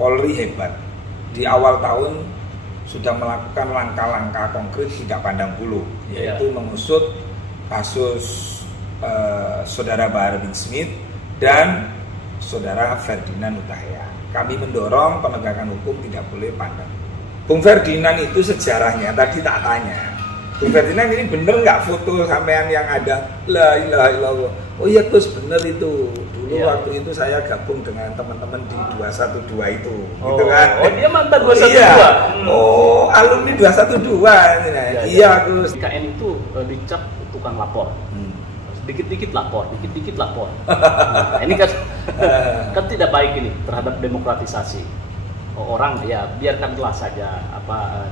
Polri hebat. Di awal tahun sudah melakukan langkah-langkah konkret tidak pandang bulu, yaitu mengusut kasus Saudara Bahar bin Smith dan Saudara Ferdinand Huta Heian. Kami mendorong penegakan hukum tidak boleh pandang. Bung Ferdinand itu sejarahnya tadi tak tanya. Bung Ferdinand ini bener nggak foto sampean yang ada? La ilaha illallah. Oh iya Gus, bener itu. Dulu waktu itu saya gabung dengan teman-teman di 212 itu, gitu kan? Oh dia mantan 212. Iya. Oh alumni 212. Iya Gus. KN itu dicap tukang lapor. Dikit-dikit lapor. Nah, ini kan tidak baik ini terhadap demokratisasi. Orang ya biarkanlah saja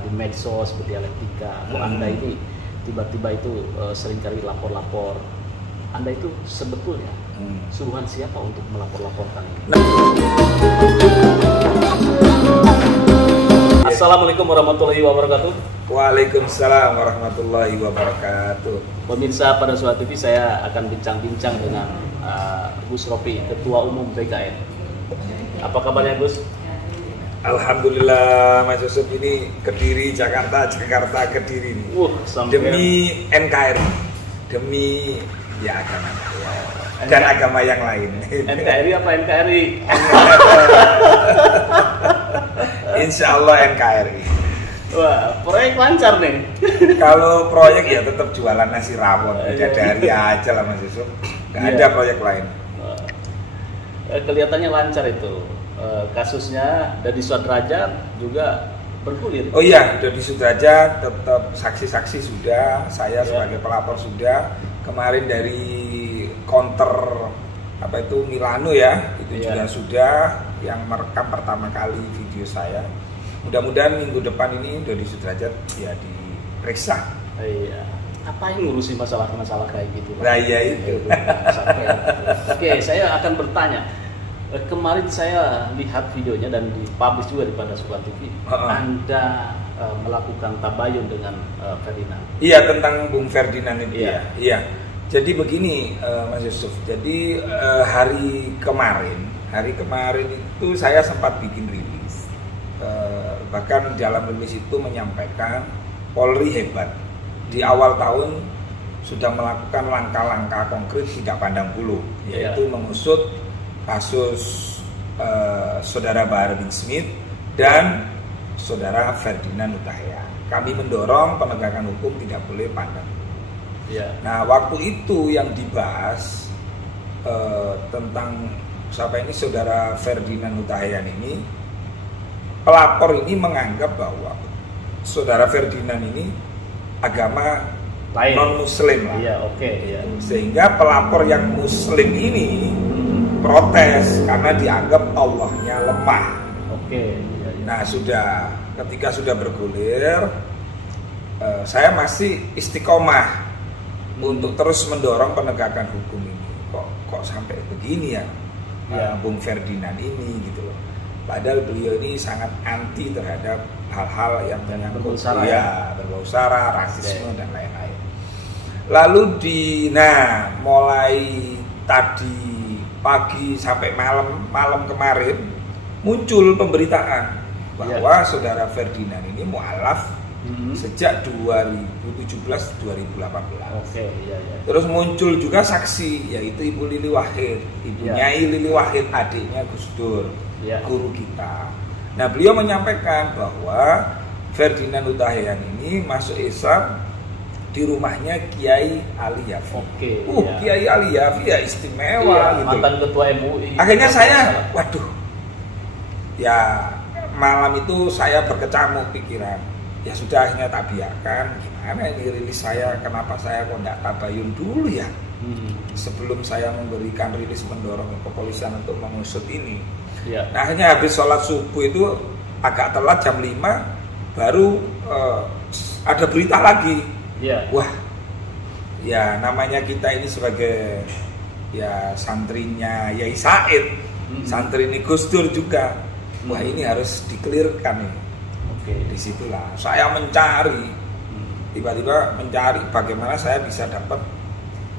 di medsos berdialektika. Anda ini tiba-tiba itu seringkali lapor-lapor. Anda itu sebetulnya suruhan siapa untuk melapor-laporkan ini? Assalamualaikum warahmatullahi wabarakatuh. Waalaikumsalam warahmatullahi wabarakatuh. Pemirsa pada Suara TV, saya akan bincang-bincang dengan Gus Ropi, Ketua Umum BKN. Apa kabarnya Gus? Alhamdulillah Mas Yusuf, ini Kediri, Jakarta Kediri nih. Demi NKRI, demi agama dan agama yang lain. NKRI apa NKRI? Insya Allah NKRI. Wah, proyek lancar nih. Kalau proyek ya tetap jualan nasi rawon, bidadari aja lah Mas Yusuf. Gak ada proyek lain. Kelihatannya lancar itu. Kasusnya Dadi Sudrajat juga bergulir. Oh iya, Dadi Sudrajat tetap saksi-saksi sudah, saya sebagai pelapor sudah. Kemarin dari counter Milano ya, itu juga sudah yang merekam pertama kali video saya. Mudah-mudahan minggu depan ini Dadi Sudrajat ya diperiksa. Iya. Apa yang ngurusi masalah-masalah kayak gitu? Nah iya itu. Oke, saya akan bertanya. Kemarin saya lihat videonya dan dipublish juga di pada Suara TV. Anda melakukan tabayun dengan Ferdinand. Iya, tentang Bung Ferdinand itu ya. Iya. Jadi begini Mas Yusuf. Jadi hari kemarin itu saya sempat bikin rilis. Bahkan dalam rilis itu menyampaikan Polri hebat. Di awal tahun sudah melakukan langkah-langkah konkret tidak pandang bulu, yaitu mengusut kasus Saudara Bahar bin Smith dan Saudara Ferdinand Huta Heian. Kami mendorong penegakan hukum tidak boleh pandang bulu. Nah, waktu itu yang dibahas tentang Saudara Ferdinand Huta Heian ini, pelapor ini menganggap bahwa Saudara Ferdinand ini agama non-muslim lah. Sehingga pelapor yang muslim ini protes karena dianggap Allahnya lemah. Nah, ketika sudah bergulir, saya masih istiqomah untuk terus mendorong penegakan hukum ini. Kok sampai begini ya, Bung Ferdinand ini gitu loh. Padahal beliau ini sangat anti terhadap hal-hal yang menyangkut berbau sara, rasisme dan lain-lain. Lalu mulai tadi pagi sampai malam kemarin muncul pemberitaan bahwa Saudara Ferdinand ini mualaf sejak 2017-2018. Terus muncul juga saksi, yaitu Ibu Lili Wahid, Nyai Lili Wahid, adiknya Gus Dur, guru kita. Nah, beliau menyampaikan bahwa Ferdinand Huta Heian ini masuk Islam di rumahnya Kiai Ali Yafi. Kiai Ali Yafi ya istimewa gitu. Mantan ketua MUI. Akhirnya saya, malam itu saya berkecamuk pikiran. Ya sudah, akhirnya tak biarkan. Gimana ini rilis saya? Kenapa saya kok nggak tabayun dulu ya? Sebelum saya memberikan rilis mendorong kepolisian untuk mengusut ini. Nah, akhirnya habis sholat subuh itu agak telat jam 5 baru ada berita lagi. Wah, ya namanya kita ini sebagai santrinya Yai Said, santri ini Gus Dur juga. Wah, ini harus dikelirkan ini. Disitulah saya mencari, tiba-tiba mencari bagaimana saya bisa dapat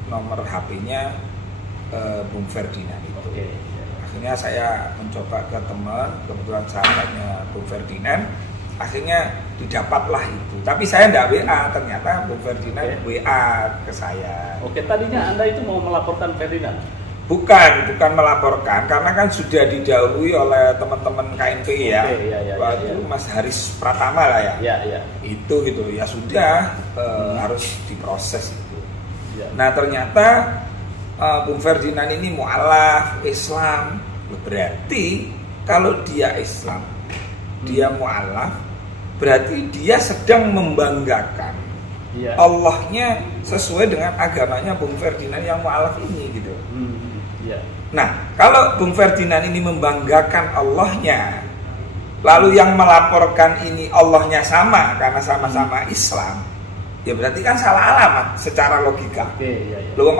nomor HP-nya Bung Ferdinand itu. Akhirnya saya mencoba ke teman, kebetulan sahabatnya Bung Ferdinand, akhirnya didapatlah itu. Tapi saya tidak WA, ternyata Bung Ferdinand WA ke saya. Oke, tadinya Anda itu mau melaporkan Ferdinand? Bukan melaporkan, karena kan sudah didahului oleh teman-teman KNPI ya. Waktu Mas Haris Pratama lah ya. Itu gitu, ya sudah harus diproses itu. Nah ternyata Bung Ferdinand ini mu'alaf Islam, berarti kalau dia Islam, dia mu'alaf, berarti dia sedang membanggakan Allahnya sesuai dengan agamanya Bung Ferdinand yang mu'alaf ini gitu. Nah, kalau Bung Ferdinand ini membanggakan Allahnya, lalu yang melaporkan ini Allahnya sama karena sama-sama Islam, ya berarti kan salah alamat secara logika. Loh,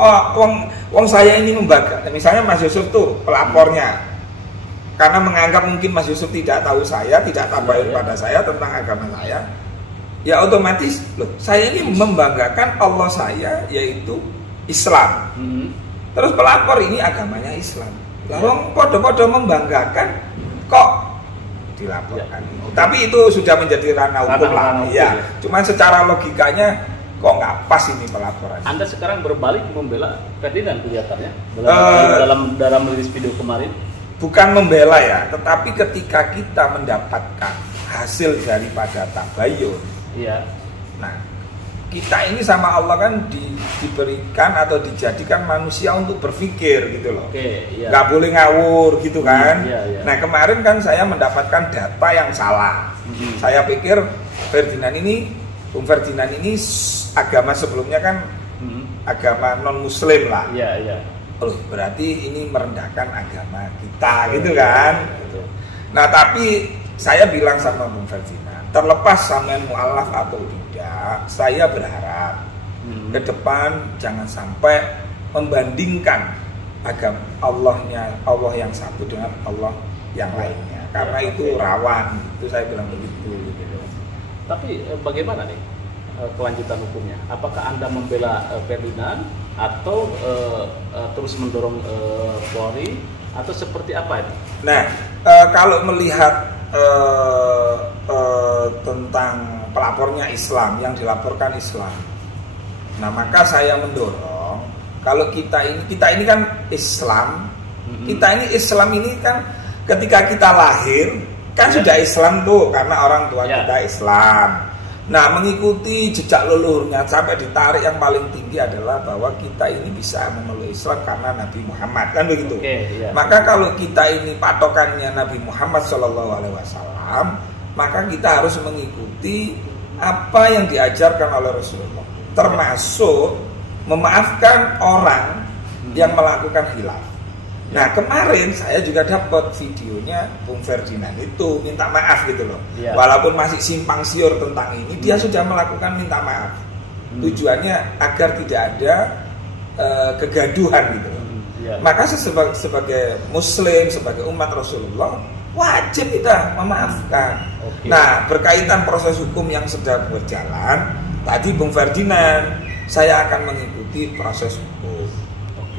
wong saya ini membanggakan, misalnya Mas Yusuf tuh pelapornya, karena menganggap mungkin Mas Yusuf tidak tahu saya, tidak tabayun pada saya tentang agama saya, ya otomatis loh saya ini membanggakan Allah saya yaitu Islam. Terus pelapor ini agamanya Islam. Lalu podo-podo membanggakan kok dilaporkan. Tapi itu sudah menjadi ranah hukum lah. Ya. Cuman secara logikanya kok nggak pas ini pelaporan. Anda sekarang berbalik membela Ferdinand kelihatannya dalam rilis video kemarin. Bukan membela ya, tetapi ketika kita mendapatkan hasil daripada tabayun. Iya. Nah, kita ini sama Allah kan diberikan atau dijadikan manusia untuk berpikir gitu loh. Nggak boleh ngawur gitu kan. Nah kemarin kan saya mendapatkan data yang salah. Saya pikir Bung Ferdinand ini agama sebelumnya kan agama non muslim lah. Oh, berarti ini merendahkan agama kita gitu kan. Nah tapi saya bilang sama Bung Ferdinand, terlepas sampean mu'alaf atau tidak, saya berharap ke depan jangan sampai membandingkan agama Allah yang satu dengan Allah yang lainnya, karena itu rawan. Itu saya bilang begitu. Tapi bagaimana nih kelanjutan hukumnya? Apakah Anda membela Ferdinand atau terus mendorong Polri atau seperti apa ini? Nah, kalau melihat tentang pelapornya Islam, yang dilaporkan Islam, nah maka saya mendorong kalau kita ini kan Islam, kita ini Islam ini kan ketika kita lahir kan sudah Islam tuh karena orang tua kita Islam. Nah mengikuti jejak leluhurnya sampai ditarik yang paling tinggi adalah bahwa kita ini bisa memeluk Islam karena Nabi Muhammad kan begitu. Maka kalau kita ini patokannya Nabi Muhammad SAW, maka kita harus mengikuti apa yang diajarkan oleh Rasulullah, termasuk memaafkan orang yang melakukan khilaf. Nah kemarin saya juga dapat videonya Bung Ferdinand itu minta maaf gitu loh. Walaupun masih simpang siur tentang ini, dia sudah melakukan minta maaf. Tujuannya agar tidak ada kegaduhan gitu loh. Maka sebagai Muslim, sebagai umat Rasulullah, wajib kita memaafkan. Nah berkaitan proses hukum yang sedang berjalan, tadi Bung Ferdinand, saya akan mengikuti proses hukum.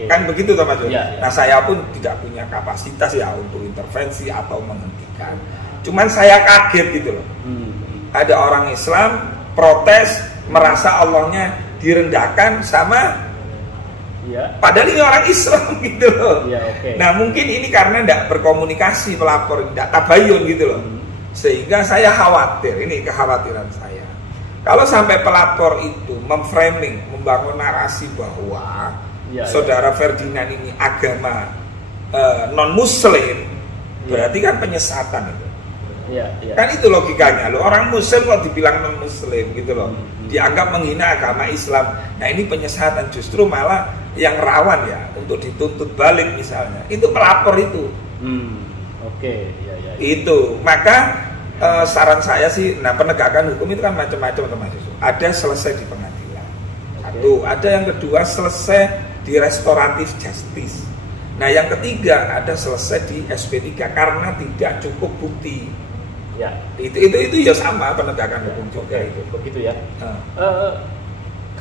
Kan begitu toh Mas. Nah saya pun tidak punya kapasitas ya untuk intervensi atau menghentikan. Cuman saya kaget gitu loh. Ada orang Islam protes merasa Allahnya direndahkan sama padahal ini orang Islam gitu loh. Nah mungkin ini karena tidak berkomunikasi pelapor, tidak tabayun gitu loh. Sehingga saya khawatir, ini kekhawatiran saya. Kalau sampai pelapor itu memframing, membangun narasi bahwa saudara Ferdinand ini agama non muslim, berarti kan penyesatan itu. Kan itu logikanya loh, orang muslim kok dibilang non muslim gitu loh, dianggap menghina agama Islam. Nah ini penyesatan, justru malah yang rawan ya untuk dituntut balik misalnya itu pelapor itu. Itu maka saran saya sih, nah penegakan hukum itu kan macam-macam teman-teman. Ada selesai di pengadilan, ada yang kedua selesai di restoratif justice. Nah yang ketiga ada selesai di SP3 karena tidak cukup bukti. Itu ya sama penegakan hukum juga itu. Begitu ya.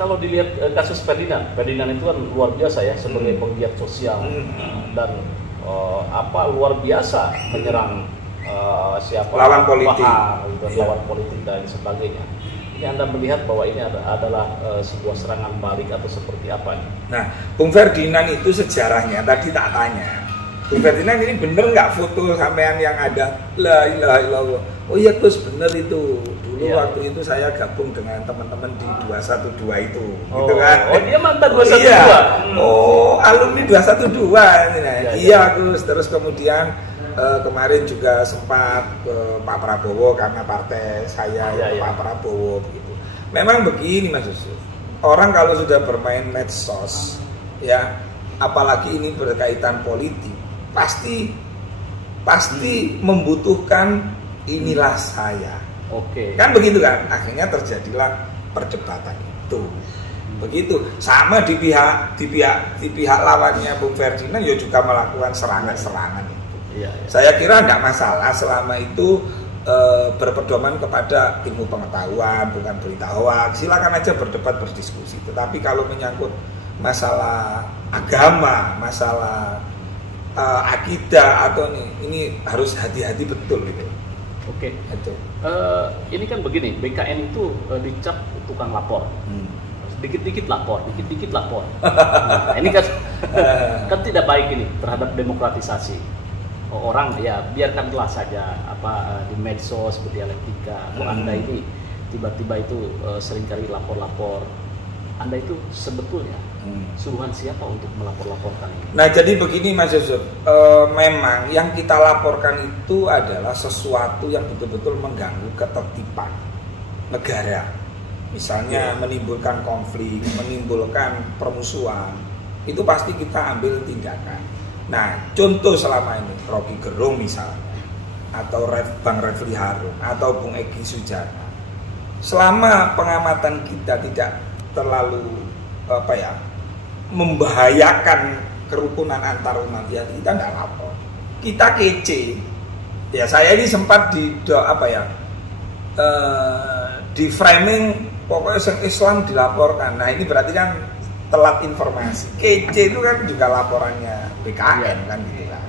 Kalau dilihat kasus Ferdinand itu kan luar biasa ya sebagai penggiat sosial dan luar biasa menyerang siapa lawan politik, lawan politik dan sebagainya. Ini Anda melihat bahwa ini adalah sebuah serangan balik atau seperti apa? Nah, Bung Ferdinand itu sejarahnya tadi tak tanya. Bung Ferdinand ini bener nggak foto sampean yang ada? La ilaha illallah. Oh iya Gus, bener itu. Dulu waktu itu saya gabung dengan teman-teman di 212 itu, gitu kan? Oh dia mantan 212. Iya. Oh alumni 212. Iya Gus. Terus kemudian kemarin juga sempat ke Pak Prabowo karena partai saya Pak Prabowo begitu. Memang begini Mas Yusuf. Orang kalau sudah bermain medsos, ya, apalagi ini berkaitan politik, pasti membutuhkan inilah saya. Oke. Kan begitu kan? Akhirnya terjadilah perdebatan itu. Begitu. Sama di pihak lawannya Bung Ferdinand ya juga melakukan serangan-serangan itu. Iya. Saya kira tidak masalah selama itu berpedoman kepada ilmu pengetahuan, bukan berita hoax. Silakan aja berdebat, berdiskusi. Tetapi kalau menyangkut masalah agama, masalah akidah atau ini harus hati-hati betul gitu. Oke. Itu. Ini kan begini, BKN itu dicap tukang lapor. Dikit-dikit lapor. Nah, ini kan tidak baik ini terhadap demokratisasi. Orang ya biarkanlah saja di medsos, berdialektika. Anda ini tiba-tiba itu seringkali lapor-lapor. Anda itu sebetulnya suruhan siapa untuk melapor-laporkan ini? Nah jadi begini Mas Yusuf, memang yang kita laporkan itu adalah sesuatu yang betul-betul mengganggu ketertiban negara. Misalnya menimbulkan konflik, menimbulkan permusuhan, itu pasti kita ambil tindakan. Nah, contoh selama ini Rocky Gerung misalnya, atau Bang Refli Harun, atau Bung Egy Sujana, selama pengamatan kita tidak terlalu membahayakan kerukunan antar umat, ya kita tidak lapor. Kita kece. Ya saya ini sempat di framing pokoknya Islam dilaporkan. Nah ini berarti kan telat informasi. Kece itu kan juga laporannya BKN kan gitu kan.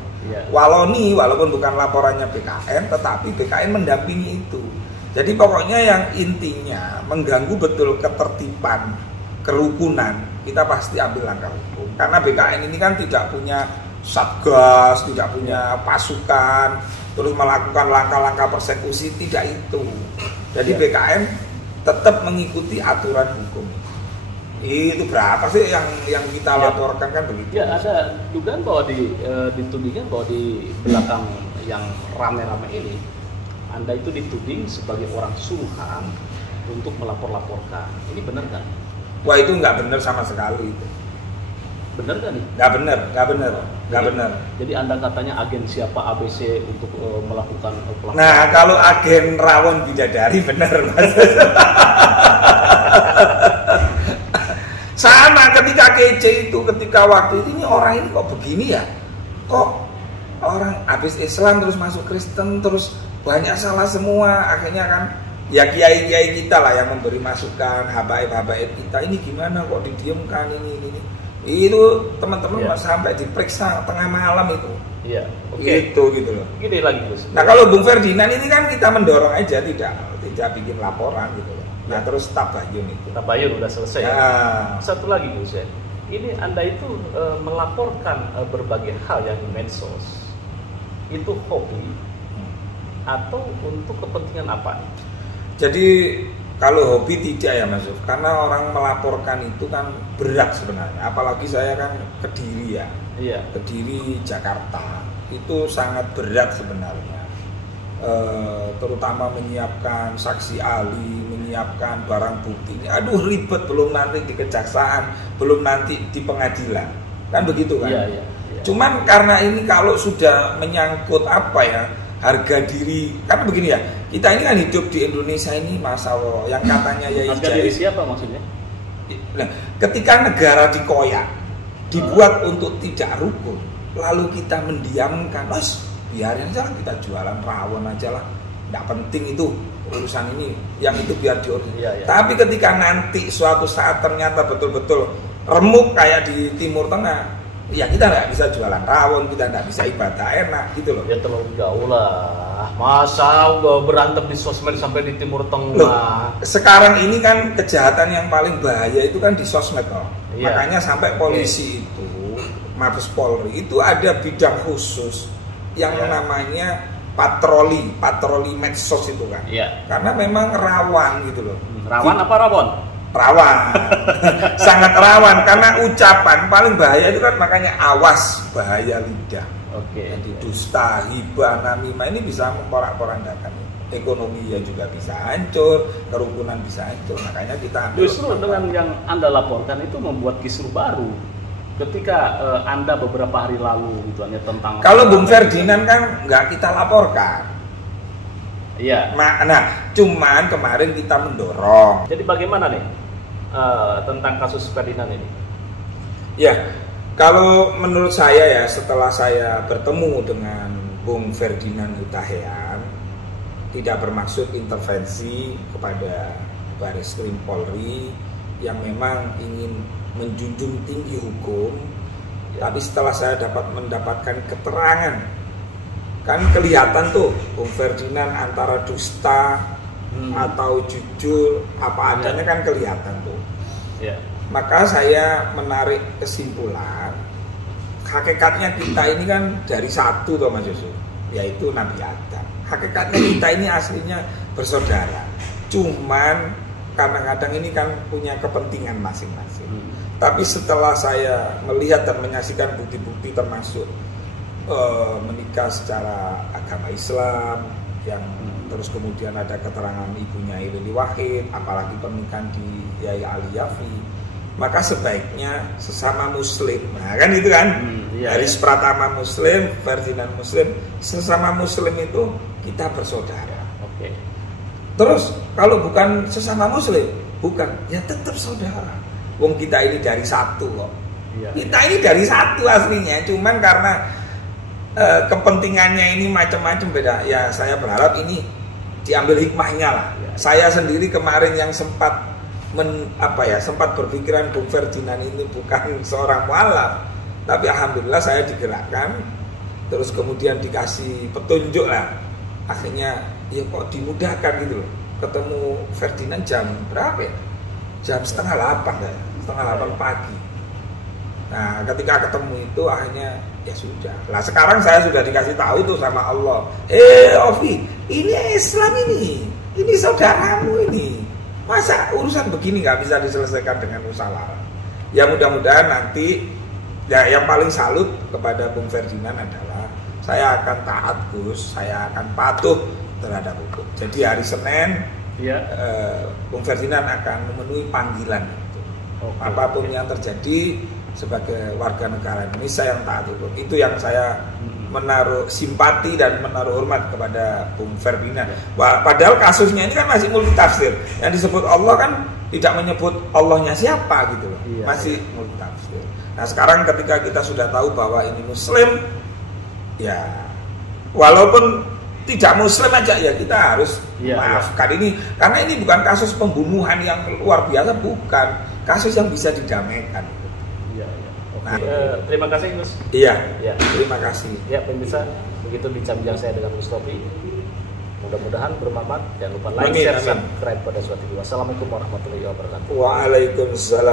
Waloni walaupun bukan laporannya BKN, tetapi BKN mendampingi itu. Jadi pokoknya yang intinya mengganggu betul ketertiban, kerukunan, kita pasti ambil langkah hukum. Karena BKN ini kan tidak punya satgas, tidak punya pasukan, terus melakukan langkah-langkah persekusi, tidak itu. Jadi BKN tetap mengikuti aturan hukum. Itu berapa sih yang kita laporkan kan begitu? Ya ada dugaan bahwa ditudingkan bahwa di belakang yang rame-rame ini Anda itu dituding sebagai orang suruhan untuk melapor-laporkan. Ini benar kan? Wah itu nggak benar sama sekali itu. Benar kan nih? Nggak benar. Jadi Anda katanya agen siapa ABC untuk melakukan pelaporan. Nah kalau agen rawon bidadari benar Mas. Sama ketika kece itu, ketika waktu ini orang ini kok begini ya, kok orang habis Islam terus masuk Kristen terus banyak salah semua, akhirnya kan ya kiai-kiai kita lah yang memberi masukan, habaib-habaib kita ini gimana kok didiamkan ini. Itu teman-teman sampai diperiksa tengah malam itu. Iya. Gitu loh. Gini lagi Gus. Nah kalau Bung Ferdinand ini kan kita mendorong aja tidak bikin laporan gitu loh. Nah terus tabayun itu. Tabayun udah selesai ya. Satu lagi Gus ya. Ini Anda itu melaporkan berbagai hal yang di medsos. Itu hobi atau untuk kepentingan apa? Jadi kalau hobi tidak ya Mas Yuf, karena orang melaporkan itu kan berat sebenarnya. Apalagi saya kan Kediri ya. Iya. Kediri Jakarta itu sangat berat sebenarnya. Terutama menyiapkan saksi ahli, menyiapkan barang bukti. Aduh ribet, belum nanti di kejaksaan, belum nanti di pengadilan. Kan begitu kan? Iya. Cuman karena ini kalau sudah menyangkut harga diri, kan begini ya. Kita ini kan hidup di Indonesia ini, Masya Allah, yang katanya harga diri siapa maksudnya? Nah, ketika negara dikoyak, dibuat untuk tidak rukun, lalu kita mendiamkan, Mas, biarin aja lah, kita jualan rawon aja lah, tidak penting itu urusan ini, yang itu biar diurus. Tapi ketika nanti suatu saat ternyata betul-betul remuk kayak di Timur Tengah, Ya kita nggak bisa jualan rawon, kita nggak bisa ibadah enak gitu loh. Ya terlalu jauh lah. Masa berantem di sosmed sampai di Timur Tengah? Loh, sekarang ini kan kejahatan yang paling bahaya itu kan di sosmed loh. Iya. Makanya sampai polisi itu, Mabes Polri itu ada bidang khusus yang namanya patroli medsos itu kan. Iya. Karena memang rawan gitu loh. Rawan apa rawon? Rawan. Sangat rawan karena ucapan paling bahaya itu kan, makanya awas bahaya lidah. Oke. Jadi dusta, hibah, namimah ini bisa memporak-porandakan ekonomi ya, juga bisa hancur, kerukunan bisa hancur. Makanya kita ambil Justru dengan yang Anda laporkan itu membuat kisruh baru. Ketika Anda beberapa hari lalu gitu hanya tentang, kalau Bung Ferdinand kan nggak kita laporkan. Iya. Nah, cuman kemarin kita mendorong. Jadi bagaimana nih tentang kasus Ferdinand ini? Ya, kalau menurut saya ya, setelah saya bertemu dengan Bung Ferdinand Hutahean, tidak bermaksud intervensi kepada Bareskrim Polri yang memang ingin menjunjung tinggi hukum, tapi setelah saya mendapatkan keterangan, kan kelihatan tuh Bung Ferdinand antara dusta atau jujur apa adanya, kan kelihatan tuh. Ya. Maka saya menarik kesimpulan, hakikatnya kita ini kan dari satu toh Mas Yusuf, yaitu Nabi Adam. Hakikatnya kita ini aslinya bersaudara. Cuman kadang-kadang ini kan punya kepentingan masing-masing. Tapi setelah saya melihat dan menyaksikan bukti-bukti termasuk menikah secara agama Islam yang terus kemudian ada keterangan ibunya Lili Wahid, apalagi pernikahan di Yai Ali Yafi, maka sebaiknya sesama muslim, nah kan itu kan, Haris Pratama muslim, Ferdinand muslim, sesama muslim itu kita bersaudara. Oke. Terus kalau bukan sesama muslim, bukan, ya tetap saudara. Wong kita ini dari satu kok. Kita ini dari satu aslinya, cuman karena kepentingannya ini macam-macam beda. Ya saya berharap ini diambil hikmahnya lah. Saya sendiri kemarin yang sempat sempat berpikiran Bung Ferdinand ini bukan seorang mualaf, tapi alhamdulillah saya digerakkan, terus kemudian dikasih petunjuk lah. Akhirnya ya kok dimudahkan gitu loh. Ketemu Ferdinand jam berapa ya? Jam setengah 8 pagi. Nah ketika ketemu itu akhirnya ya sudah. Nah sekarang saya sudah dikasih tahu tuh sama Allah. Ovi, ini Islam ini saudaramu ini. Masa urusan begini nggak bisa diselesaikan dengan musyawarah? Ya mudah-mudahan nanti ya yang paling salut kepada Bung Ferdinand adalah saya akan taat Gus, saya akan patuh terhadap hukum. Jadi hari Senin Bung Ferdinand akan memenuhi panggilan itu. Apapun yang terjadi sebagai warga negara Indonesia yang taat hukum, itu yang saya menaruh simpati dan menaruh hormat kepada Bung Ferdinand. Padahal kasusnya ini kan masih multitafsir. Yang disebut Allah kan tidak menyebut Allahnya siapa gitu loh. Masih multitafsir. Nah sekarang ketika kita sudah tahu bahwa ini Muslim, ya walaupun tidak Muslim aja ya kita harus maafkan ini, karena ini bukan kasus pembunuhan yang luar biasa, bukan kasus yang bisa didamaikan. Nah, terima kasih Gus. Iya. Terima kasih. Ya pemirsa, begitu bincang-bincang saya dengan Gus Topi. Mudah-mudahan bermanfaat. Jangan lupa like, share, subscribe pada suatu video. Wassalamualaikum warahmatullahi wabarakatuh. Waalaikumsalam.